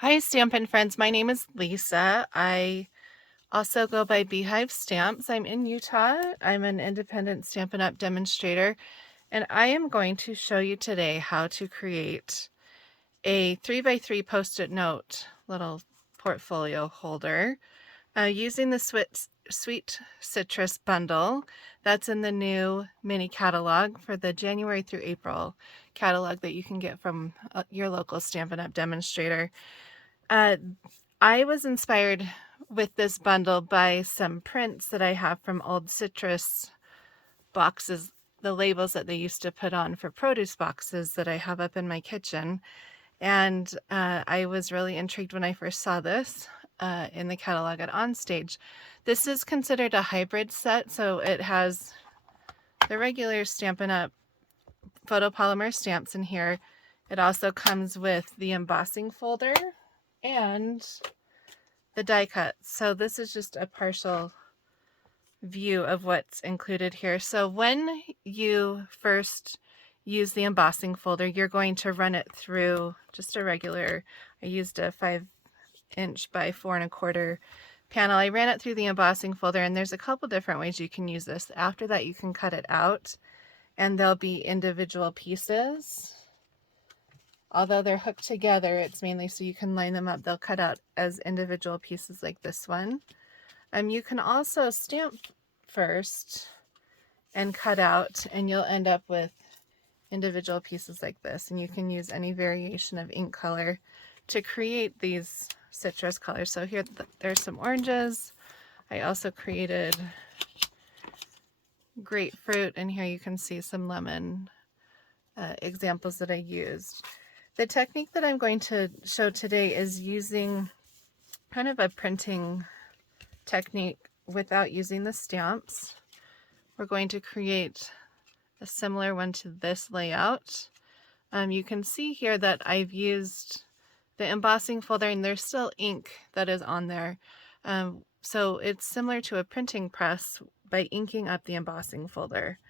Hi, Stampin' friends. My name is Lisa. I also go by Beehive Stamps. I'm in Utah. I'm an independent Stampin' Up demonstrator, and I am going to show you today how to create a 3x3 post-it note little portfolio holder using the Sweet Citrus bundle that's in the new mini catalog for the January through April catalog that you can get from your local Stampin' Up demonstrator. I was inspired with this bundle by some prints that I have from old citrus boxes, the labels that they used to put on for produce boxes that I have up in my kitchen. And I was really intrigued when I first saw this in the catalog at Onstage. This is considered a hybrid set, so it has the regular Stampin' Up! Photopolymer stamps in here. It also comes with the embossing folder and the die cut. So this is just a partial view of what's included here. So when you first use the embossing folder, you're going to run it through just a regular, I used a 5" by 4¼ panel. I ran it through the embossing folder, and there's a couple different ways you can use this. After that, you can cut it out and there'll be individual pieces. Although they're hooked together, it's mainly so you can line them up. They'll cut out as individual pieces like this one. You can also stamp first and cut out, and you'll end up with individual pieces like this. And you can use any variation of ink color to create these citrus colors. So here there's some oranges. I also created grapefruit, and here you can see some lemon examples that I used. The technique that I'm going to show today is using kind of a printing technique without using the stamps. We're going to create a similar one to this layout. You can see here that I've used the embossing folder, and there's still ink that is on there. So it's similar to a printing press by inking up the embossing folder.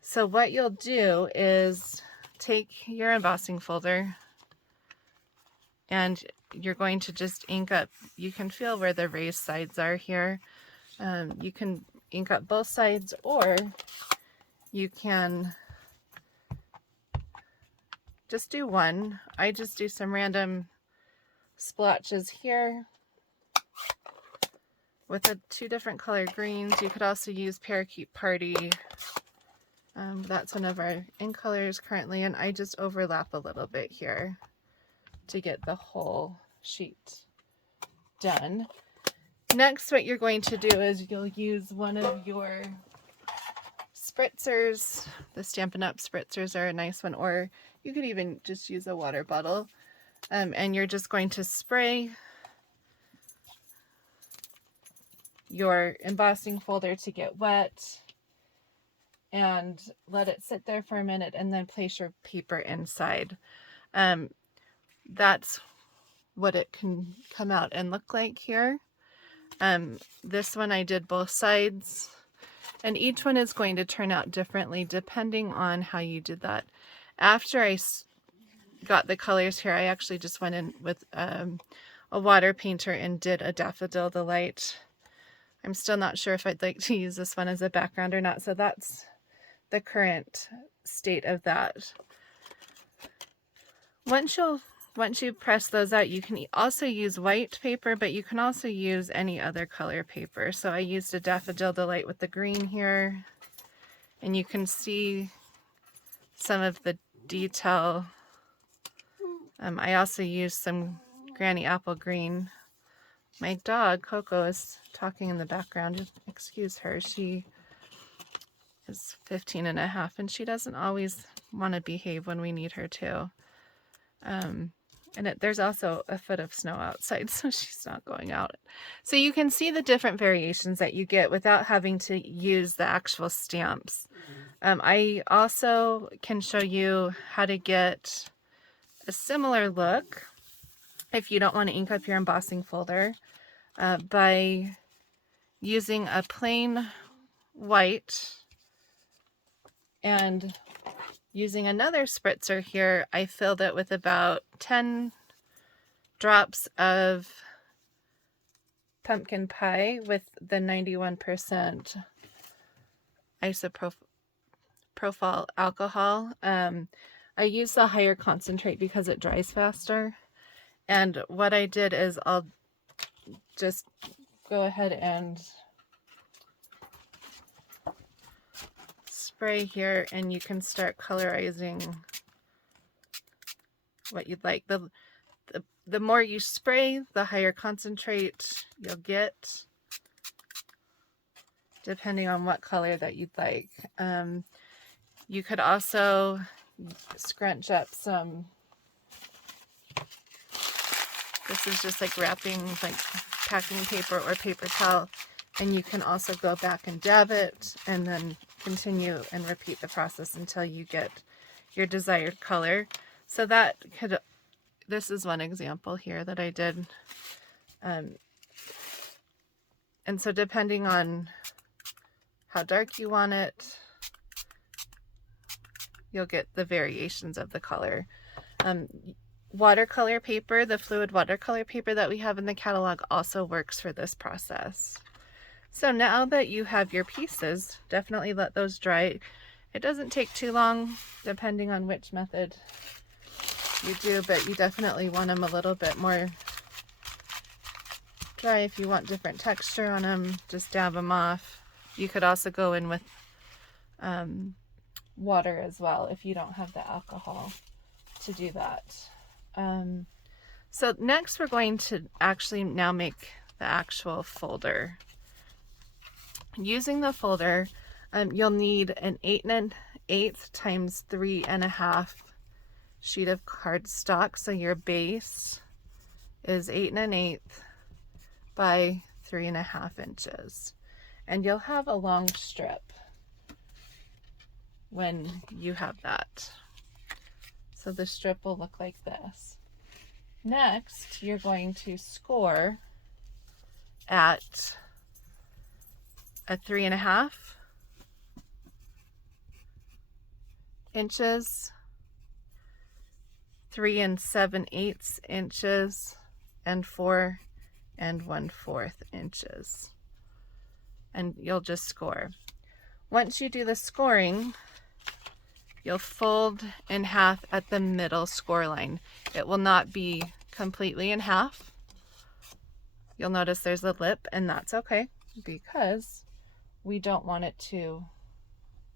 So what you'll do is take your embossing folder and you're going to just ink up. You can feel where the raised sides are here. You can ink up both sides, or you can just do one. I just do some random splotches here with two different color greens. You could also use Parakeet Party. That's one of our ink colors currently, and I just overlap a little bit here to get the whole sheet done. Next, what you're going to do is you'll use one of your spritzers. The Stampin' Up! Spritzers are a nice one, or you could even just use a water bottle. And you're just going to spray your embossing folder to get wet and let it sit there for a minute, and then place your paper inside. That's what it can come out and look like here. This one I did both sides, and each one is going to turn out differently depending on how you did that. After I got the colors here, I actually just went in with a water painter and did a Daffodil Delight. I'm still not sure if I'd like to use this one as a background or not, so that's the current state of that. Once you press those out, you can also use white paper, but you can also use any other color paper. So I used a Daffodil Delight with the green here, and you can see some of the detail. I also used some Granny Apple Green. My dog, Coco, is talking in the background. Excuse her. She is 15½, and she doesn't always want to behave when we need her to. And there's also a foot of snow outside, so she's not going out. So you can see the different variations that you get without having to use the actual stamps. I also can show you how to get a similar look if you don't want to ink up your embossing folder by using a plain white and using another spritzer here. I filled it with about 10 drops of pumpkin pie with the 91% isopropyl alcohol. I use the higher concentrate because it dries faster. And what I did is I'll just go ahead and spray here, and you can start colorizing what you'd like. The more you spray, the higher concentrate you'll get, depending on what color that you'd like. You could also scrunch up some, this is just like wrapping, like packing paper or paper towel, and you can also go back and dab it and then continue and repeat the process until you get your desired color. So that could, this is one example here that I did. And so depending on how dark you want it, you'll get the variations of the color. Watercolor paper, the fluid watercolor paper that we have in the catalog, also works for this process. So now that you have your pieces, definitely let those dry. It doesn't take too long, depending on which method you do, but you definitely want them a little bit more dry. If you want different texture on them, just dab them off. You could also go in with water as well if you don't have the alcohol to do that. So next we're going to actually now make the actual folder. Using the folder, you'll need an 8 1/8 times 3 1/2 sheet of cardstock. So your base is 8 1/8 by 3 1/2 inches. And you'll have a long strip when you have that. So the strip will look like this. Next, you're going to score at a 3 1/2 inches, 3 7/8 inches, and 4 1/4 inches. And you'll just score. Once you do the scoring, you'll fold in half at the middle score line. It will not be completely in half. You'll notice there's a lip, and that's okay because we don't want it to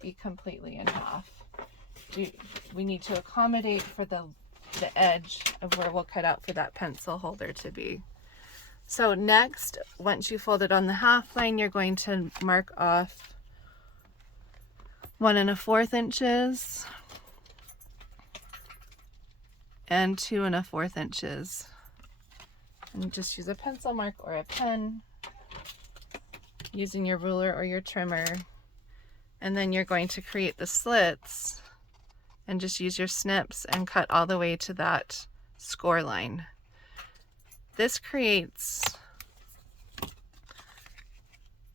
be completely in half. We need to accommodate for the edge of where we'll cut out for that pencil holder to be. So next, once you fold it on the half line, you're going to mark off 1 1/4 inches and 2 1/4 inches. And just use a pencil mark or a pen, using your ruler or your trimmer. And then you're going to create the slits and just use your snips and cut all the way to that score line. This creates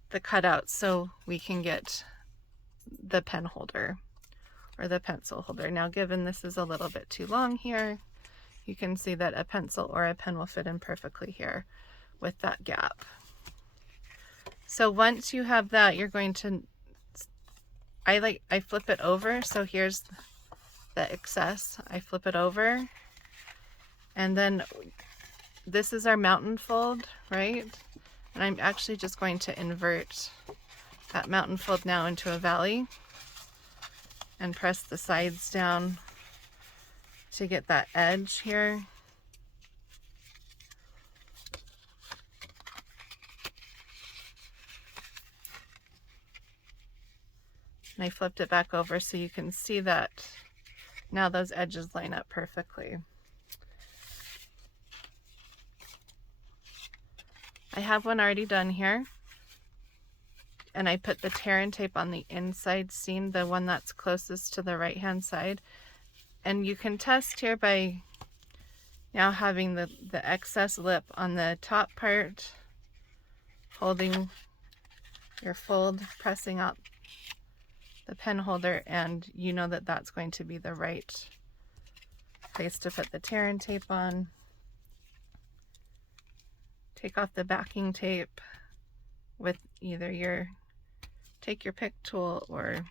the cutout so we can get the pen holder or the pencil holder. Now, given this is a little bit too long here, you can see that a pencil or a pen will fit in perfectly here with that gap. So once you have that, you're going to, I flip it over. So here's the excess. I flip it over, and then this is our mountain fold, right? And I'm actually just going to invert that mountain fold now into a valley and press the sides down to get that edge here. And I flipped it back over so you can see that now those edges line up perfectly. I have one already done here, and I put the tear and tape on the inside seam, the one that's closest to the right hand side. And you can test here by now having the excess lip on the top part, holding your fold, pressing out the pen holder, and you know that that's going to be the right place to put the tear and tape on. take off the backing tape with either take your pick tool or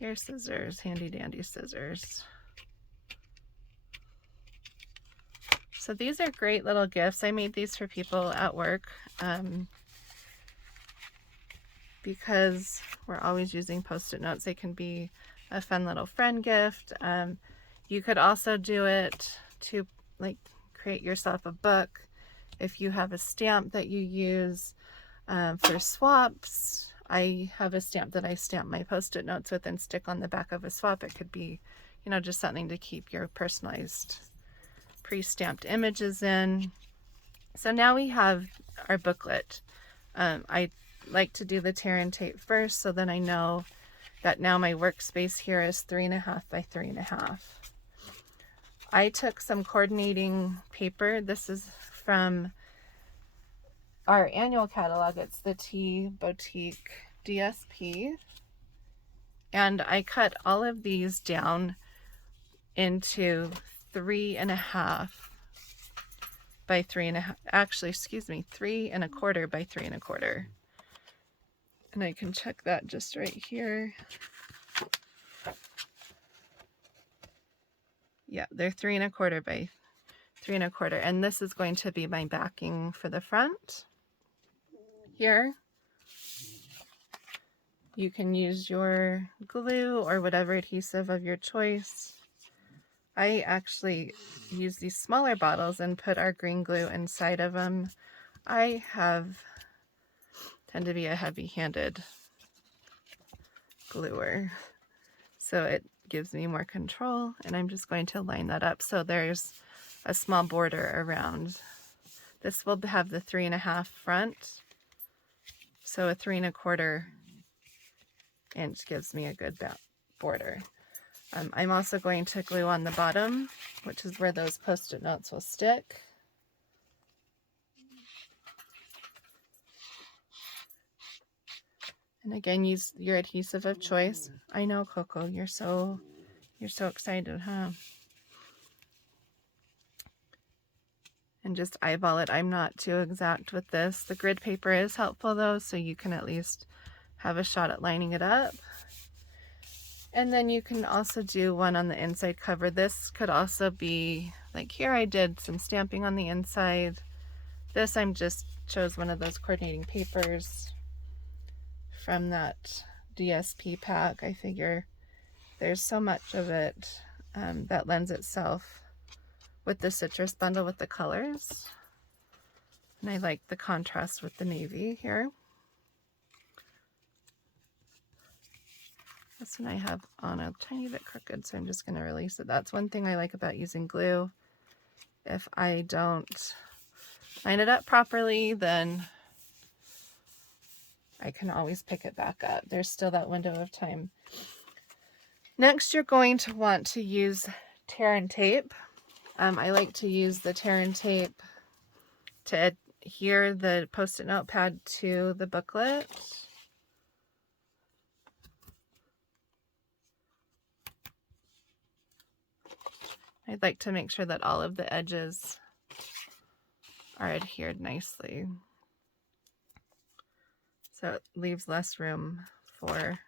your scissors, handy dandy scissors. So these are great little gifts. I made these for people at work because we're always using Post-it notes. They can be a fun little friend gift. You could also do it to like create yourself a book. If you have a stamp that you use for swaps, I have a stamp that I stamp my Post-it notes with and stick on the back of a swap. It could be, you know, just something to keep your personalized pre-stamped images in. So now we have our booklet. I like to do the tear and tape first so then I know that now my workspace here is 3.5 by 3.5. I took some coordinating paper. This is from our annual catalog. It's the Tea Boutique DSP. And I cut all of these down into 3.5 by 3.5. Actually, excuse me, 3.25 by 3.25. And I can check that just right here. Yeah, they're 3.25 by 3.25. And this is going to be my backing for the front. Here, you can use your glue or whatever adhesive of your choice. I actually use these smaller bottles and put our green glue inside of them. I tend to be a heavy-handed gluer, so it gives me more control, and I'm just going to line that up so there's a small border around. This will have the 3.5 front, so a 3.25 inch gives me a good border. I'm also going to glue on the bottom, which is where those Post-it notes will stick. And again, use your adhesive of choice. I know, Coco, you're so excited, huh? And just eyeball it. I'm not too exact with this. The grid paper is helpful though, so you can at least have a shot at lining it up. And then you can also do one on the inside cover. This could also be, like here I did some stamping on the inside. This I'm just chose one of those coordinating papers from that DSP pack. I figure there's so much of it that lends itself with the citrus bundle with the colors. And I like the contrast with the navy here. This one I have on a tiny bit crooked, so I'm just going to release it. That's one thing I like about using glue. If I don't line it up properly, then I can always pick it back up. There's still that window of time. Next, you're going to want to use tear and tape. I like to use the tear and tape to adhere the Post-it note pad to the booklet. I'd like to make sure that all of the edges are adhered nicely, so it leaves less room for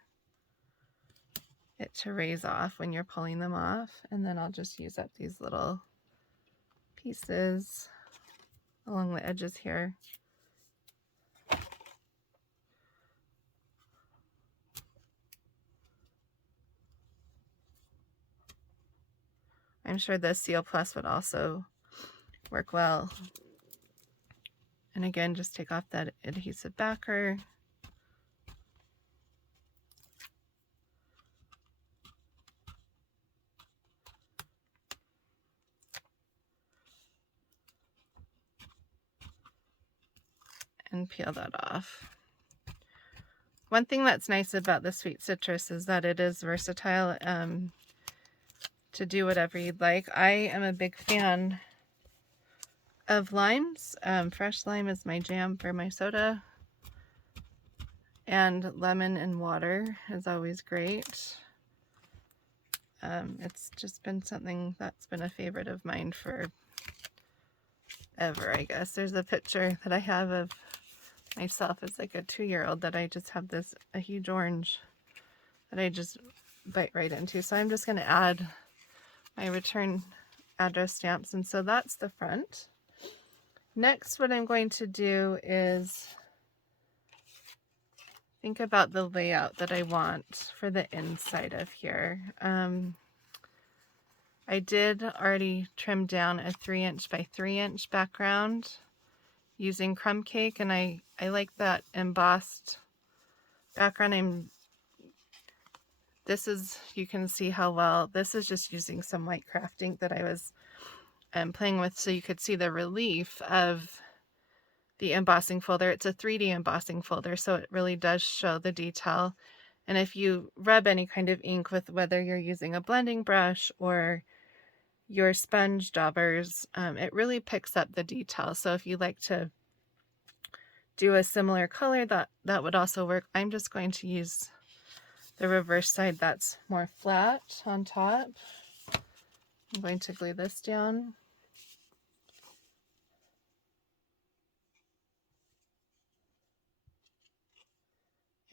it to raise off when you're pulling them off. And then I'll just use up these little pieces along the edges here. I'm sure the Seal Plus would also work well. And again, just take off that adhesive backer. And peel that off. One thing that's nice about the Sweet Citrus is that it is versatile to do whatever you'd like. I am a big fan of limes. Fresh lime is my jam for my soda. And lemon and water is always great. It's just been something that's been a favorite of mine for ever, I guess. There's a picture that I have of myself as like a 2-year-old that I just have a huge orange that I just bite right into. So I'm just going to add my return address stamps, and so that's the front. Next, what I'm going to do is think about the layout that I want for the inside of here. I did already trim down a 3" by 3" background using crumb cake, and I like that embossed background. This is, you can see how well, this is just using some white craft ink that I was playing with, so you could see the relief of the embossing folder. It's a 3D embossing folder, so it really does show the detail. And if you rub any kind of ink with, whether you're using a blending brush or your sponge daubers, it really picks up the detail. So if you like to do a similar color, that would also work. I'm just going to use the reverse side that's more flat on top. I'm going to glue this down.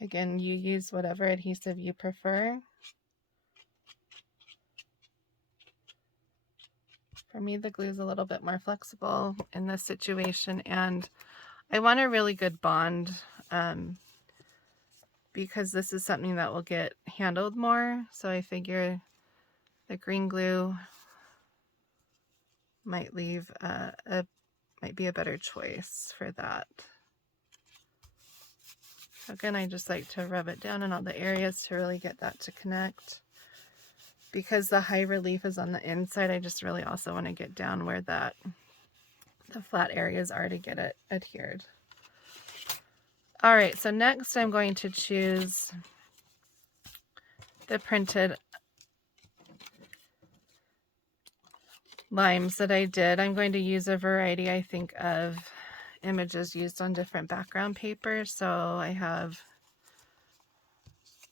Again, you use whatever adhesive you prefer. For me, the glue is a little bit more flexible in this situation, and I want a really good bond because this is something that will get handled more. So I figure the green glue might might be a better choice for that. Again, I just like to rub it down in all the areas to really get that to connect. Because the high relief is on the inside, I just really also want to get down where the flat areas are to get it adhered. All right, so next I'm going to choose the printed limes that I did. I'm going to use a variety, I think, of images used on different background papers. So I have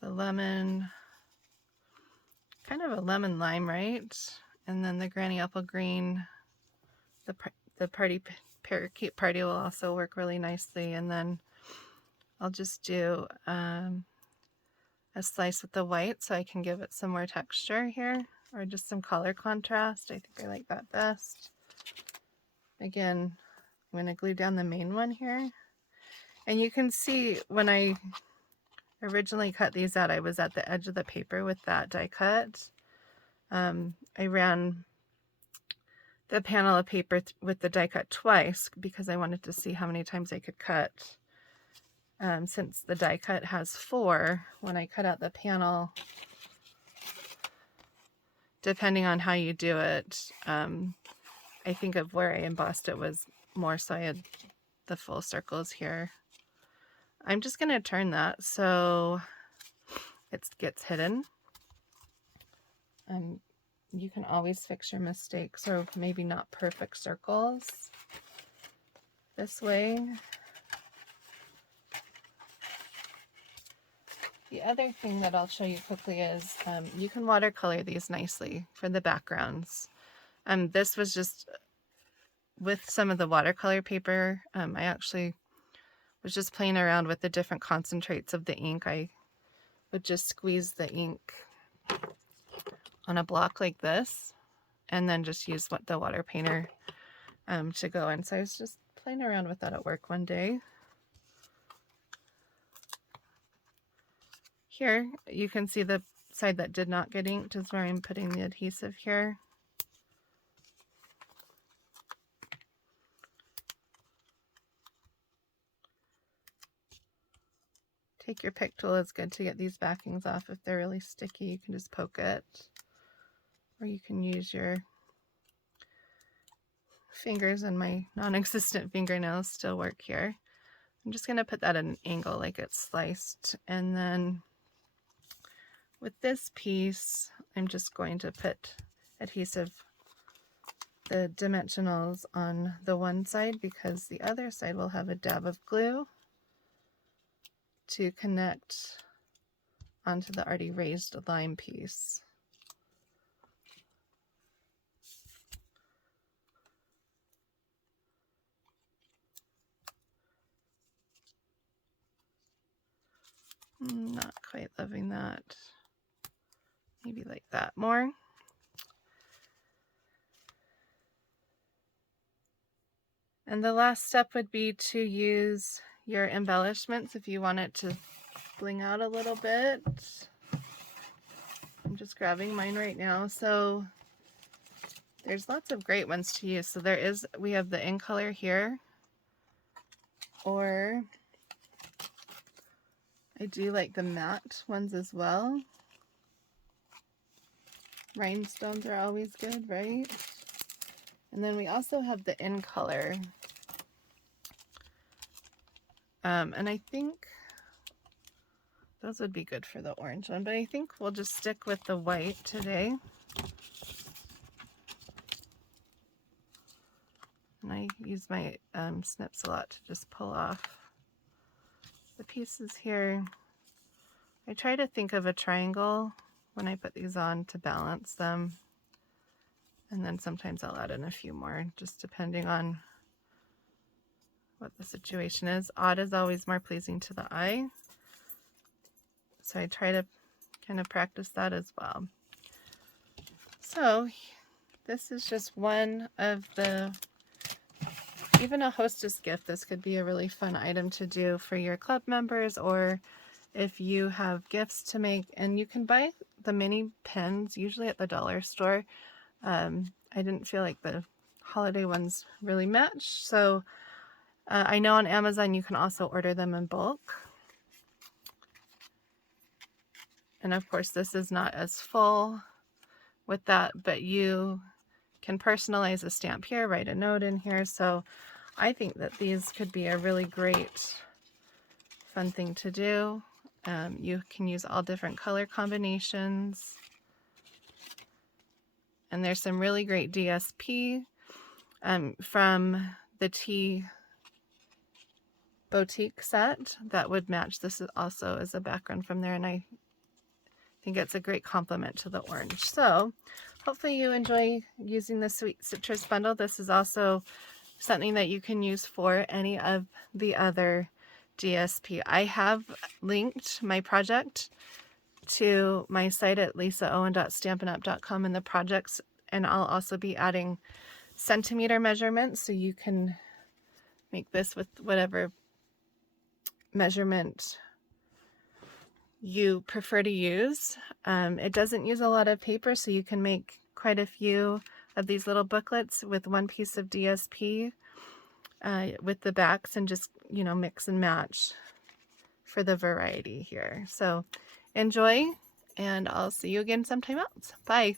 the lemon, kind of a lemon lime, right? And then the granny apple green, the parakeet party will also work really nicely. And then I'll just do a slice with the white so I can give it some more texture here, or just some color contrast. I think I like that best. Again, I'm going to glue down the main one here. And you can see when I originally cut these out, I was at the edge of the paper with that die cut. I ran the panel of paper with the die cut twice because I wanted to see how many times I could cut. Since the die cut has 4, when I cut out the panel, depending on how you do it, I think of where I embossed it was more, so I had the full circles here. I'm just going to turn that so it gets hidden. You can always fix your mistakes, or maybe not perfect circles, this way. The other thing that I'll show you quickly is you can watercolor these nicely for the backgrounds. This was just with some of the watercolor paper. I actually was just playing around with the different concentrates of the ink. I would just squeeze the ink on a block like this and then just use the water painter to go in. So I was just playing around with that at work one day. Here you can see the side that did not get inked is where I'm putting the adhesive here. Take your pick tool. It's good to get these backings off. If they're really sticky, you can just poke it, or you can use your fingers, and my non-existent fingernails still work here. I'm just going to put that at an angle like it's sliced, and then with this piece I'm just going to put adhesive, the dimensionals, on the one side because the other side will have a dab of glue to connect onto the already raised lime piece. Not quite loving that. Maybe like that more. And the last step would be to use your embellishments if you want it to bling out a little bit. I'm just grabbing mine right now. So there's lots of great ones to use. So we have the in color here, or I do like the matte ones as well. Rhinestones are always good, right? And then we also have the in color. And I think those would be good for the orange one, but I think we'll just stick with the white today. And I use my snips a lot to just pull off the pieces here. I try to think of a triangle when I put these on to balance them. And then sometimes I'll add in a few more, just depending on what the situation is. Odd is always more pleasing to the eye. So I try to kind of practice that as well. So this is just one of the, even a hostess gift. This could be a really fun item to do for your club members, or if you have gifts to make. And you can buy the mini pins usually at the dollar store. I didn't feel like the holiday ones really matched, so I know on Amazon you can also order them in bulk. And of course this is not as full with that, but you can personalize a stamp here, write a note in here. So I think that these could be a really great fun thing to do. You can use all different color combinations. And there's some really great DSP from the Tea Boutique set that would match this also as a background from there, and I think it's a great complement to the orange. So hopefully you enjoy using the Sweet Citrus bundle. This is also something that you can use for any of the other DSP. I have linked my project to my site at lisaowen.stampinup.com in the projects, and I'll also be adding centimeter measurements so you can make this with whatever measurement you prefer to use. It doesn't use a lot of paper, so you can make quite a few of these little booklets with one piece of DSP with the backs, and just, you know, mix and match for the variety here. So enjoy, and I'll see you again sometime else. Bye.